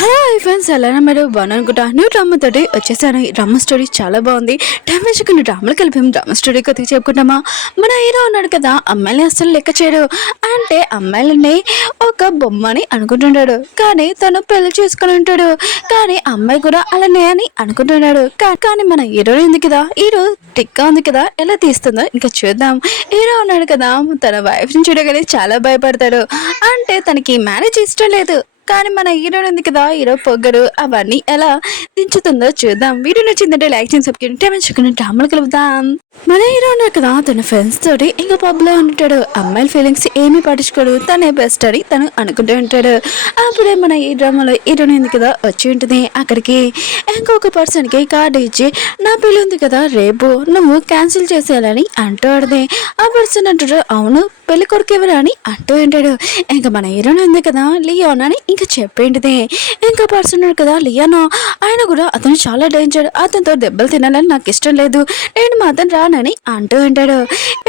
Hello friends, ఎలా మీరు బాగున్నానుకుంటా. New drama తోటి వచ్చేసాను. ఈ డ్రామా స్టోరీ చాలా బాగుంది. టైం వేసుకుని డ్రామాలు కలిపి డ్రామా స్టోరీ కొద్దిగా చెప్పుకుంటామా. మన హీరో ఉన్నాడు కదా, అమ్మాయిని అస్సలు లెక్క చేయడు. అంటే అమ్మాయిలని ఒక బొమ్మని అనుకుంటుంటాడు, కానీ తను పెళ్లి చేసుకుని ఉంటాడు. కానీ అమ్మాయి కూడా అలానే అని అనుకుంటున్నాడు. కానీ మన హీరో ఉంది కదా, హీరో టిక్కా ఉంది కదా, ఎలా తీస్తుందో ఇంకా చూద్దాం. హీరో ఉన్నాడు కదా, తన వైఫ్ని చూడగానే చాలా భయపడతాడు. అంటే తనకి మ్యారేజ్ ఇష్టం లేదు. కానీ మన హీరో ఉంది కదా, హీరో పొగరు అవన్నీ ఎలా దించుతుందో చూద్దాం. వీడియో నచ్చిందంటే లైక్ చేసి సబ్స్క్రైబ్ డ్రామాలు కలుపుదాం. మన హీరో ఉన్నాడు కదా, తన ఫ్రెండ్స్ తోటి ఇంకా పబ్ లో ఉంటాడు. అమ్మాయిల ఫీలింగ్స్ ఏమీ పట్టించుకోడు, తనే బెస్ట్ అని తను అనుకుంటూ ఉంటాడు. అప్పుడే మన ఈ డ్రామాలో హీరోయిన్ ఉంది కదా వచ్చి ఉంటుంది. అక్కడికి ఇంకొక పర్సన్ కి కార్డు ఇచ్చి, నా పెళ్లి ఉంది కదా రేపు, నువ్వు క్యాన్సిల్ చేసేయాలని అంటాడు. ఆ పర్సన్ అంటాడు, అవును పెళ్లి కొడుకు ఎవరు అని అంటూ ఉంటాడు. ఇంకా మన హీరోయిన్ ఉంది కదా లియోన్ అని ఇంకా చెప్పేంటిదే. ఇంకా పర్సన్ కదా లియానో, ఆయన కూడా అతను చాలా డేంజర్, అతనితో దెబ్బలు తినాలని నాకు ఇష్టం లేదు, నేను మాత్రం రానని అంటూ ఉంటాడు.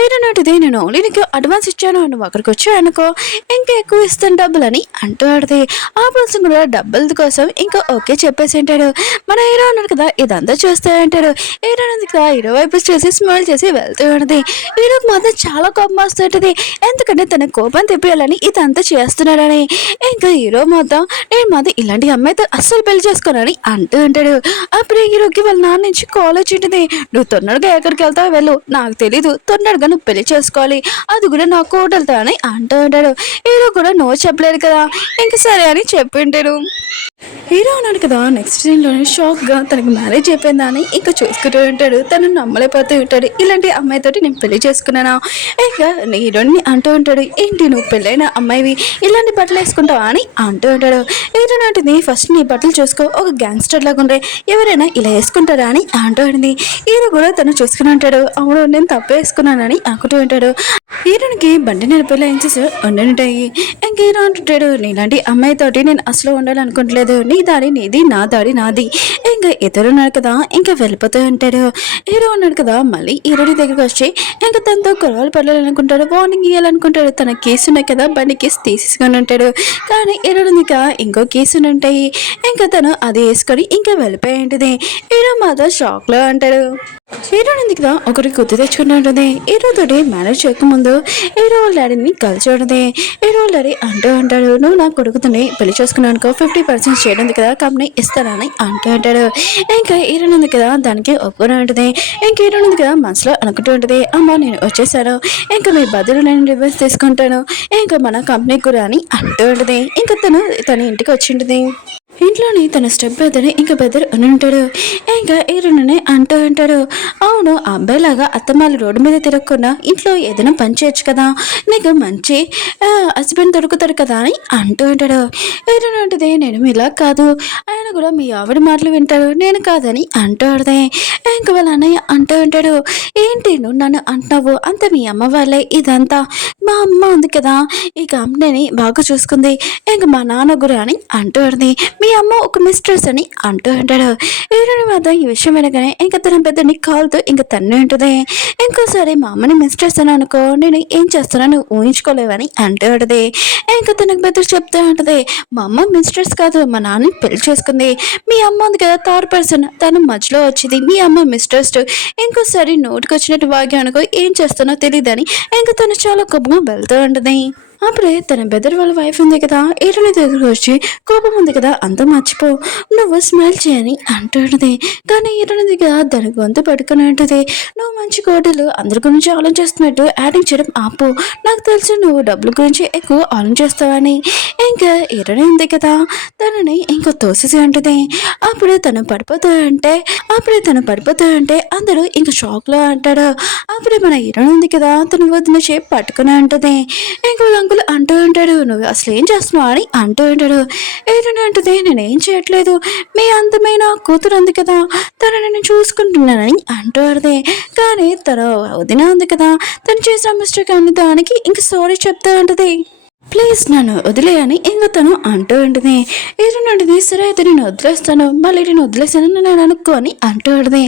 ఏంటంటే నేను ఓన్లీ నీకు అడ్వాన్స్ ఇచ్చాను, నువ్వు అక్కడికి వచ్చావు అనుకో ఇంకా ఎక్కువ ఇస్తాను డబ్బులు అని అంటూ ఆడితే ఆ పర్సన్ కూడా డబ్బుల కోసం ఇంకా ఓకే చెప్పేసి ఉంటాడు. మన హీరో ఉన్నాడు కదా ఇదంతా చూస్తూ ఉంటాడు. హీరో ఉంది కదా హీరో వైపు చేసి స్మైల్ చేసి వెళ్తూ ఉంటుంది. హీరోకి మాత్రం చాలా కోపం వస్తుంటుంది, ఎందుకంటే తన కోపం తెప్పియాలని ఇదంతా చేస్తున్నాడని. ఇంకా హీరో మాత్రం నేను మాత్రం ఇలాంటి అమ్మాయితో అస్సలు పెళ్లి చేసుకోనని అంటూ ఉంటాడు. అప్పుడే హీరోకి వాళ్ళ నాన్న నుంచి కాల్ వచ్చి ఉంటుంది, నువ్వు తొందరగా ఎక్కడికి వెళ్తావు వెళ్ళు, నాకు తెలీదు, తొందరగా నువ్వు పెళ్లి చేసుకోవాలి, అది కూడా నా కోటలతో అని అంటూ ఉంటాడు. హీరో కూడా నో చెప్పలేదు కదా, ఇంక సరే అని చెప్పింటాడు. హీరో ఉన్నాడు కదా నెక్స్ట్ సీన్లోనే షాక్గా తనకి మ్యారేజ్ అయిపోయిందా అని ఇంకా చూసుకుంటూ ఉంటాడు. తను నమ్మలేకపోతూ ఉంటాడు, ఇలాంటి అమ్మాయితోటి నేను పెళ్లి చేసుకున్నానా. ఇంకా హీరోని అంటూ ఉంటాడు, ఏంటి నువ్వు పెళ్ళైన అమ్మాయివి ఇలాంటి బట్టలు వేసుకుంటావా అని అంటూ ఉంటాడు. హీరో అంటుంది, ఫస్ట్ నీ బట్టలు చూసుకో, ఒక గ్యాంగ్స్టర్ లాగా ఉండే, ఎవరైనా ఇలా వేసుకుంటారా అని అంటూ ఉంటుంది. హీరో కూడా తను చూసుకుని ఉంటాడు, అవును నేను తప్పు వేసుకున్నానని అనుకుంటూ ఉంటాడు. హీరోనికి బండి నడిపేలా ఇంచెస్ ఉండుంటాయి. ఇంక హీరో అంటుంటాడు, నీలాంటి అమ్మాయితోటి నేను అసలు ఉండాలనుకుంటలేదు, నీ దాడి నీది, నా దాడి నాది. ఇంకా ఎదురున్నాడు కదా ఇంకా వెళ్ళిపోతూ ఉంటాడు. హీరో ఉన్నాడు కదా మళ్ళీ హీరోని దగ్గరికి వచ్చి ఇంకా తనతో గొడవలు పడాలనుకుంటాడు, వార్నింగ్ ఇవ్వాలనుకుంటాడు. తన కేసు ఉన్నాయి కదా బండి కేసు తీసేసుకొని ఉంటాడు. కానీ హీరోని ఇంకో కేసులు ఉంటాయి. ఇంకా తను అది వేసుకొని ఇంకా వెళ్ళిపోయి ఉంటుంది. హీరో మాత్రం షాక్లో అంటాడు. హీరో ఉంది కదా ఒకటి గుర్తు తెచ్చుకుంటూ ఉంటుంది. హీరోతోటి మ్యారేజ్ చేయకముందు హీరో వాళ్ళ డాడీని కలిసి ఉంటుంది. హీరో వాళ్ళ డాడీ అంటూ ఉంటాడు, నువ్వు నా కొడుకుతోని పెళ్లి చేసుకున్నానుకో 50% చేయడం కదా కంపెనీ ఇస్తానని అంటూ ఉంటాడు. ఇంకా హీరోయిన్ ఉంది కదా దానికి ఒప్పుకొని ఉంటుంది. ఇంకా హీరోయిన్ ఉంది కదా మనసులో అనుకుంటూ ఉంటుంది, అమ్మ నేను వచ్చేసాను, ఇంకా మీ బదులు నేను రివర్స్ తీసుకుంటాను, ఇంకా మన కంపెనీ కూడా అని అంటూ ఉంటుంది. ఇంకా తన ఇంటికి వచ్చి ఉంటుంది. ఇంట్లోని తన స్టెప్ బ్రదర్ ఇంకా బ్రదర్ అని ఉంటాడు. ఇంకా హీరోయిన్ అంటూ ఉంటాడు, అవును అబ్బాయిలాగా అత్తమ్మాలు రోడ్డు మీద తిరగకుండా ఇంట్లో ఏదైనా పని చేయొచ్చు కదా, నీకు మంచి హస్బెండ్ దొరుకుతాడు కదా అని అంటూ ఉంటాడు. హీరోయిన్ ఉంటుంది, నేను ఇలా కాదు, ఆయన కూడా మీ ఆవిడ మాటలు వింటాడు, నేను కాదని అంటూ ఆడదే. ఇంకా వాళ్ళ అన్నయ్య అంటూ ఉంటాడు, ఏంటి నువ్వు నన్ను అంటున్నావు, అంత మీ అమ్మ వాళ్ళే ఇదంతా, మా అమ్మ ఉంది కదా ఈ కంపెనీని బాగా చూసుకుంది, ఇంకా మా నాన్న కూడా అని అంటూ ఆడింది, మీ అమ్మ ఒక మిస్ట్రెస్ అని అంటూ ఉంటాడు. హీరోని మాత్రం ఈ విషయం వినగానే ఇంకా తన పెద్దని కాల్తో ఇంకా తన్నే ఉంటుంది. ఇంకోసారి మా అమ్మని మిస్ట్రెస్ అని అనుకో, నేను ఏం చేస్తానని ఊహించుకోలేవని అంటూ ఉంటుంది. ఇంకా తనకు పెద్ద చెప్తూ ఉంటుంది, మా అమ్మ మిస్ట్రెస్ కాదు, మా నాన్నని పెళ్లి చేసుకుంది, మీ అమ్మ ఉంది కదా థర్డ్ పర్సన్, తను మధ్యలో వచ్చింది, మీ అమ్మ మిస్ట్రెస్, ఇంకోసారి నోటికి వచ్చినట్టు వాగి అనుకో ఏం చేస్తానో తెలియదని ఇంకా తను చాలా కోపంగా వెళ్తూ ఉంటుంది. అప్పుడే తన బెదర్ వాళ్ళ వైఫ్ ఉంది కదా హీరోని దగ్గరకు వచ్చి, కోపం ఉంది కదా అంతా మర్చిపో, నువ్వు స్మైల్ చేయని అంటుంది. కానీ హీరోని దగ్గర దాని గొంతు పట్టుకుని ఉంటుంది, నువ్వు మంచి కోటలు అందరి గురించి ఆలోచిస్తున్నట్టు యాక్టింగ్ చేయడం ఆపు, నాకు తెలుసు నువ్వు డబ్బుల గురించి ఎక్కువ ఆలోచిస్తావని. ఇంకా హీరోని ఉంది కదా తనని ఇంకా తోసేసి ఉంటుంది. అప్పుడే తను పడిపోతూ ఉంటే అందరూ ఇంకా షాక్లో అంటాడు. అప్పుడే మన హీరోని ఉంది కదా తను వదిన చేసి పట్టుకుని ఉంటుంది. ఇంకా అంకుల్ అంటూ ఉంటాడు, నువ్వు అసలు ఏం చేస్తున్నావు అని అంటూ ఉంటాడు. ఏంటంటే అంటుంది, నేనేం చేయట్లేదు, మీ అందమైన కూతురు ఉంది కదా తను నేను చూసుకుంటున్నానని అంటూ అడితే. కానీ తన వదిన ఉంది కదా తను చేసిన మిస్టేక్ అనే దానికి ఇంక సారీ చెప్తా ఉంటుంది. ప్లీజ్ నన్ను వదిలేయని ఇంక తను అంటూ ఉంటుంది. ఏరునంటిది సరే అయితే నేను వదిలేస్తాను, మళ్ళీ నేను వదిలేసాను నేను అనుకో అని అంటూ ఉంటుంది.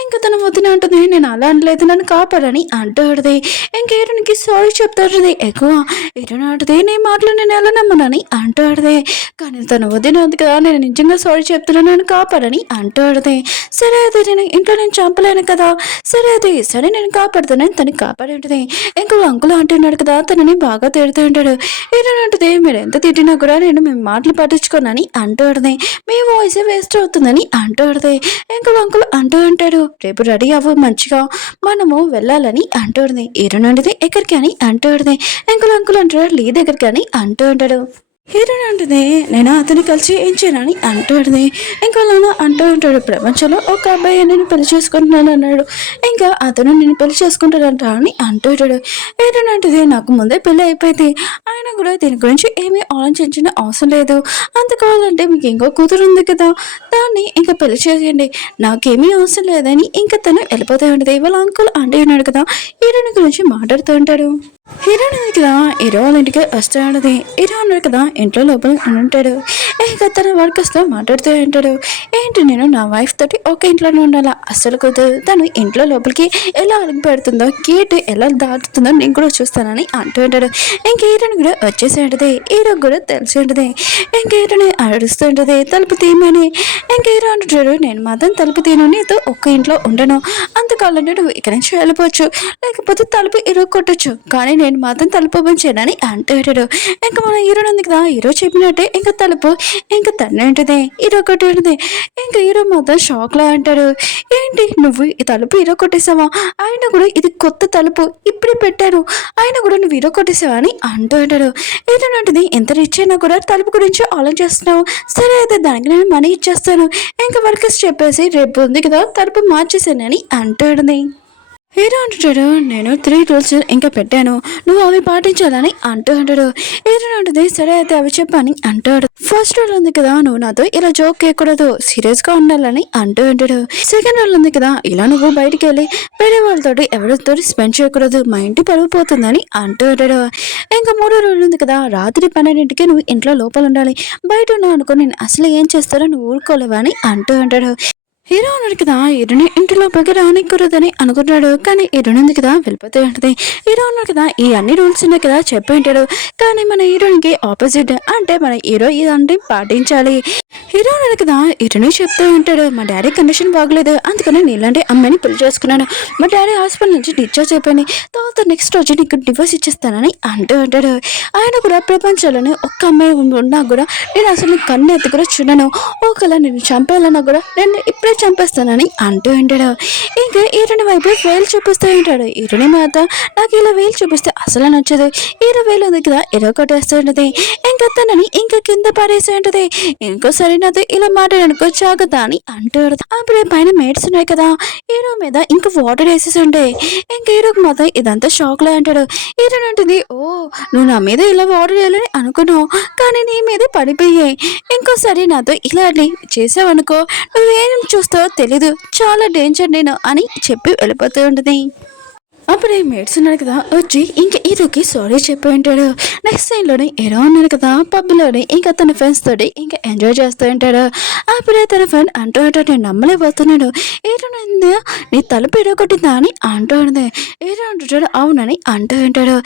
ఇంక తను వదిన ఉంటుంది నేను అలా అనలేదు నన్ను కాపాడని అంటూ ఉంటుంది. ఇంక ఏరునికి సారీ చెప్తూ ఉంటుంది ఎక్కువ. ఏరునంటిది నీ మాటలు నేను ఎలా నమ్మనని అంటూ ఉంటుంది. కానీ తను వదిన ఉంది కదా నేను నిజంగా సారీ చెప్తున్నాను నన్ను కాపాడని అంటూ ఉంటుంది. సరే అయితే నేను ఇంట్లో నేను చంపలేను కదా, సరే అయితే సరే నేను కాపాడుతానని తనని కాపాడి ఉంటుంది. ఇంకో అంకుల్ అంటున్నాడు కదా తనని బాగా తిడుతూ ఉంటాడు. ఏంటంటే మీరు ఎంత తిట్టినా కూడా నేను మేము మాటలు పట్టించుకోనని అంటూ ఉంటుంది. మీ వాయిస్ వేస్ట్ అవుతుందని అంటూ ఉంటుంది. ఇంకా అంకుల్ అంటూ ఉంటాడు రేపు రెడీ అవ్వు మంచిగా మనము వెళ్ళాలని అంటూ ఉంటుంది. ఏరునంటిది ఎక్కడికి అని అంటూ ఉంటుంది. ఇంకా అంకుల్ అంటాడు లీ దగ్గరికి అని అంటూ ఉంటాడు. హీరోయిన్ అంటుంది నేను అతన్ని కలిసి ఏం చేయనని అంటూ ఉంటుంది. ఇంకా అలా అంటూ ఉంటాడు ప్రపంచంలో ఒక అబ్బాయి నేను పెళ్లి చేసుకుంటున్నాను అన్నాడు, ఇంకా అతను నేను పెళ్లి చేసుకుంటాడంట అని అంటూ ఉంటాడు. హీరోయిన్ అంటుంది నాకు ముందే పెళ్లి అయిపోయింది, ఆయన కూడా దీని గురించి ఏమీ ఆలోచించిన అవసరం లేదు, అంత కావాలంటే మీకు ఇంకో కూతురు ఉంది కదా దాన్ని ఇంకా పెళ్లి చేయండి, నాకేమీ అవసరం లేదని ఇంకా తను వెళ్ళిపోతూ ఉంటుంది. వాళ్ళ అంకుల్ అంటే ఉన్నాడు కదా హీరోయిన్ గురించి మాట్లాడుతూ ఉంటాడు. హీరోయిన్ ఉంది కదా హీరో వాళ్ళ ఇంటికి వస్తూ ఉంటుంది. హీరో ఉన్నాడు కదా ఇంట్లో లోపల ఉంటాడు. ఇంకా తన వర్కర్స్తో మాట్లాడుతూ ఉంటాడు. ఏంటి నేను నా వైఫ్ తోటి ఒక ఇంట్లోనే ఉండాలా, అస్సలు కుదరదు, తను ఇంట్లో లోపలికి ఎలా అడుగు పెడుతుందో గేట్ ఎలా దాటుతుందో నేను కూడా చూస్తానని అంటూ ఉంటాడు. ఇంక హీరోని కూడా వచ్చేసి ఉంటుంది. హీరో కూడా తెలిసి ఉంటుంది. ఇంక హీరోని అడుస్తూ ఉంటుంది తలుపు తీయమని. ఇంక హీరో అంటాడు నేను మాత్రం తలుపు తీయను, నీతో ఒక్క ఇంట్లో ఉండను, అంతకాలంటే నువ్వు ఇక్కడి నుంచి వెళ్ళిపోవచ్చు, లేకపోతే తలుపు ఇరుగు కొట్టచ్చు, కానీ నేను మాత్రం తలుపు ఓపెన్ చేయనని అంటూ ఉంటాడు. ఇంకా మన హీరో ఉంది కదా హీరో చెప్పినట్టే ఇంకా తలుపు ఇంకా తన్నే ఉంటుంది. హీరో కొట్టి ఉంటుంది. ఇంకా హీరో మాత్రం షాక్లో అంటాడు ఏంటి నువ్వు ఈ తలుపు హీరో కొట్టేసావా, ఆయన కూడా ఇది కొత్త తలుపు ఇప్పుడే పెట్టారు, ఆయన కూడా నువ్వు హీరో కొట్టేసావా అని అంటూ ఉంటాడు. ఏంటంటే ఎంత రిచ్ అయినా కూడా తలుపు గురించి ఆలోచిస్తున్నావు, సరే అయితే దానికి నేను మనీ ఇచ్చేస్తాను, ఇంకా వర్కర్స్ చెప్పేసి రేపు ఉంది కదా తలుపు మార్చేసానని అంటాడు. హీరో అంటాడు నేను 3 రూల్స్ ఇంకా పెట్టాను, నువ్వు అవి పాటించాలని అంటూ ఉంటాడు. హీరో ఉంటుంది సరే అయితే అవి చెప్పని అంటాడు. ఫస్ట్ రూల్ ఉంది కదా నువ్వు నాతో ఇలా జోక్ చేయకూడదు, సీరియస్గా ఉండాలని అంటూ ఉంటాడు. సెకండ్ రూల్ ఉంది కదా ఇలా నువ్వు బయటికి వెళ్ళి వేరే వాళ్ళతో ఎవరితో స్పెండ్ చేయకూడదు, మా ఇంటి పరుగు పోతుందని అంటూ ఉంటాడు. ఇంకా మూడో రూల్ ఉంది కదా రాత్రి 12ంటికి నువ్వు ఇంట్లో లోపల ఉండాలి, బయట ఉన్నావు అనుకో నేను అసలు ఏం చేస్తారో నువ్వు ఊరుకోలేవా అని అంటూ ఉంటాడు. హీరో ఉన్నాడు కదా హీరోని ఇంటి లోపలికి రానికూడదని అనుకుంటాడు, కానీ హీరోని ఉంది కదా వెళ్ళిపోతూ ఉంటుంది. హీరో ఉన్నాడు కదా ఈ అన్ని రూల్స్ ఉన్నాయి కదా చెప్పి ఉంటాడు, కానీ మన హీరోనికి ఆపోజిట్ అంటే మన హీరో ఇదంటే పాటించాలి. హీరో ఉన్నాడు కదా హీరోని చెప్తూ ఉంటాడు మా డాడీ కండిషన్ బాగలేదు, అందుకని నీలాంటి అమ్మాయిని పెళ్లి చేసుకున్నాను, మా డాడీ హాస్పిటల్ నుంచి డిశ్చార్జ్ అయిపోయింది, తర్వాత నెక్స్ట్ రోజు నీకు డివోర్స్ ఇచ్చేస్తానని అంటూ ఉంటాడు. ఆయన కూడా ప్రపంచంలోనే ఒక్క అమ్మాయి ఉన్నా కూడా నేను అసలు కన్ను ఎత్తి కూడా చూడను, ఒకవేళ నేను చంపేయాలన్నా కూడా నేను ఇప్పుడే చంపేస్తానని అంటూ ఉంటాడు. ఇంకా హీరోని వైపు వేలు చూపిస్తూ ఉంటాడు. హీరోని మాత నాకు ఇలా వేలు చూపిస్తే అసలు నచ్చదు, హీరో వేలు ఉంది కదా హీరో కొట్టేస్తూ ఉంటుంది. ఇంకా తనని ఇంకా కింద పాడేస్తూ ఉంటుంది. ఇంకోసారి నాతో ఇలా మాట్లాడనుకో జాగ్రత్త అని అంటూ అప్పుడే పైన మేడ్స్ ఉన్నాయి కదా హీరో మీద ఇంకా వాటర్ వేసేసి ఉంటాయి. ఇంకా హీరోకి మాత్రం ఇదంతా షాక్లో అంటాడు. హీరోని ఉంటుంది ఓ నువ్వు నా మీద ఇలా వాటర్ వేయాలని అనుకున్నావు, కానీ నీ మీద పడిపోయాయి, ఇంకోసారి నాతో ఇలా చేసావనుకో నువ్వేం చూస్తావో తెలీదు, చాలా డేంజర్ నేను అని చెప్పి వెళ్ళిపోతూ ఉంటుంది. అప్పుడే మేడ్స్ ఉన్నాడు కదా వచ్చి ఇంకా హీరోకి సారీ చెప్పి ఉంటాడు. నెక్స్ట్ సీన్లోనే హీరో ఉన్నాడు కదా పబ్లోని ఇంకా తన ఫ్రెండ్స్ తోటి ఇంకా ఎంజాయ్ చేస్తూ ఉంటాడు. అప్పుడే తన ఫ్రెండ్ అంటూ ఉంటాడు నేను నమ్మలేకపోతున్నాడు, హీరో నీ తలుపు కొట్టిందా అని అంటూ ఉంటుంది. హీరో అంటుంటాడు అవునని అంటూ ఉంటాడు.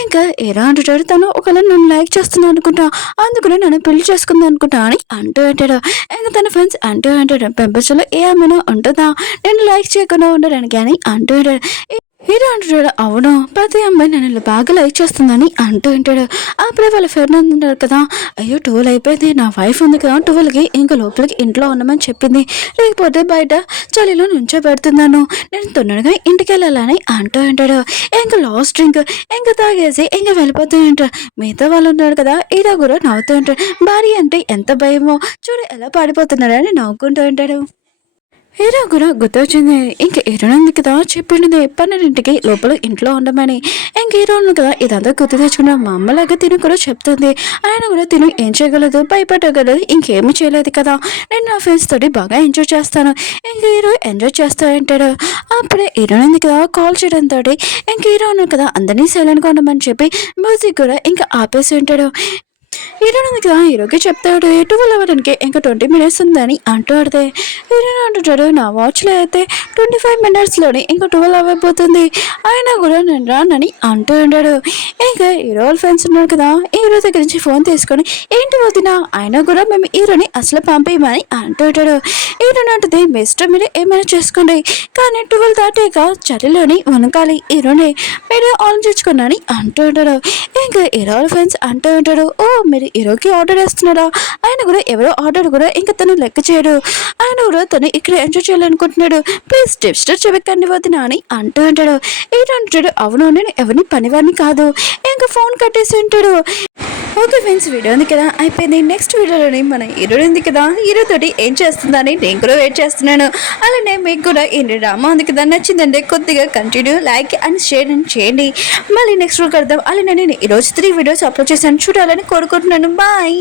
ఇంకా హీరో అంటుంటాడు తను ఒకవేళ నన్ను లైక్ చేస్తున్నాను అనుకుంటా, అందుకనే నన్ను పెళ్లి చేసుకుందాం అనుకుంటా అని అంటూ ఉంటాడు. ఇంకా తన ఫ్రెండ్స్ అంటూ ఉంటాడు పెంపచలో ఏ అమ్మాయినో ఉంటుందా నేను లైక్ చేయకుండా ఉండడానికి అని అంటూ ఉంటాడు. హీరో అంటాడు అవును ప్రతి అమ్మాయి నన్ను బాగా లైక్ చేస్తుందని అంటూ ఉంటాడు. అప్పుడే వాళ్ళ ఫ్రెండ్ ఉంటాడు కదా అయ్యో 12 అయిపోయింది, నా వైఫ్ ఉంది కదా 12కి ఇంకా లోపలికి ఇంట్లో ఉన్నామని చెప్పింది, లేకపోతే బయట చలిలో నుంచో పెడుతున్నాను, నేను తొందరగా ఇంటికి వెళ్ళాలని అంటూ ఉంటాడు. ఇంకా లాస్ట్ డ్రింక్ ఇంకా తాగేసి ఇంకా వెళ్ళిపోతూ ఉంటాడు. మిగతా వాళ్ళు ఉన్నాడు కదా హీరో కూడా నవ్వుతూ ఉంటాడు, భార్య అంటే ఎంత భయమో చూడు ఎలా పాడిపోతున్నాడని నవ్వుకుంటూ ఉంటాడు. హీరో కూడా గుర్తొచ్చింది. ఇంక హీరోయిన్ కదా చెప్పింది 12కి లోపల ఇంట్లో ఉండమని. ఇంక హీరోయిన్ కదా ఇదంతా గుర్తు తెచ్చుకున్న మా అమ్మలాగా తిను కూడా చెప్తుంది. ఆయన కూడా తిను ఏం చేయగలదు, భయపడగలదు, ఇంకేమీ చేయలేదు కదా. నేను నా ఫ్రెండ్స్ తోటి బాగా ఎంజాయ్ చేస్తాను. ఇంక హీరో ఎంజాయ్ చేస్తా అంటాడు. అప్పుడే హీరోయిన్ కదా కాల్ చేయడంతో ఇంక హీరోయిన్ కదా అందరినీ సైలెంట్గా ఉండమని చెప్పి మ్యూజిక్ కూడా ఇంకా ఆపేసి ఉంటాడు. హీరోయిన్ కదా హీరోకి చెప్తాడు 12 అవ్వడానికి ఇంకా 20 మినిట్స్ ఉందని అంటాడు. హీరోయిన్ అంటుంటాడు నా వాచ్లో అయితే 25 మినిట్స్లోనే ఇంకా 12 అవ్వబోతుంది, అయినా కూడా నేను రానని అంటూ ఉంటాడు. ఇంకా హీరో వాళ్ళ ఫ్రెండ్స్ ఉన్నారు కదా, హీరో దగ్గర నుంచి ఫోన్ తీసుకొని ఏంటి వదినా, అయినా కూడా మేము హీరోని అసలు పంపేయమని అంటూ ఉంటాడు. హీరోని అంటుంది మీ ఇష్టం, మీరు ఏమైనా చేసుకోండి, కానీ 12 దాటాక చలిలోని వనకాలి, హీరోని మీరు ఆలోచించుకున్నాని అంటూ ఉంటాడు. ఇంకా హీరో వాళ్ళ ఫ్రెండ్స్ అంటూ ఉంటాడు ఓ మీరు హీరోకి ఆర్డర్ వేస్తున్నారా, ఆయన కూడా ఎవరో ఆర్డర్ కూడా ఇంకా తను లెక్క చేయడు, ఆయన కూడా తను ఇక్కడ ఎంజాయ్ చేయాలనుకుంటున్నాడు, ప్లీజ్ డిస్టర్బ్ చెవకండి వదినా అని అంటూ ఉంటాడు. ఏంటంటాడు అవును నేను ఎవరిని పనివాడిని కాదు, ఇంకా ఫోన్ కట్టేసి ఉంటాడు. ఓకే ఫ్రెండ్స్, వీడియో ఉంది కదా అయిపోయింది. నెక్స్ట్ వీడియోలోని మన హీరో ఉంది కదా హీరో తోటి ఏం చేస్తుందని నేను కూడా వెయిట్ చేస్తున్నాను. అలానే మీకు కూడా ఈ డ్రామా ఉంది కదా నచ్చిందంటే కొద్దిగా కంటిన్యూ లైక్ అండ్ షేర్ అని చేయండి. మళ్ళీ నెక్స్ట్ వీడియో కడదాం. అలానే నేను ఈరోజు 3 వీడియోస్ అప్లోడ్ చేశాను, చూడాలని కోరుకుంటున్నాను. బాయ్.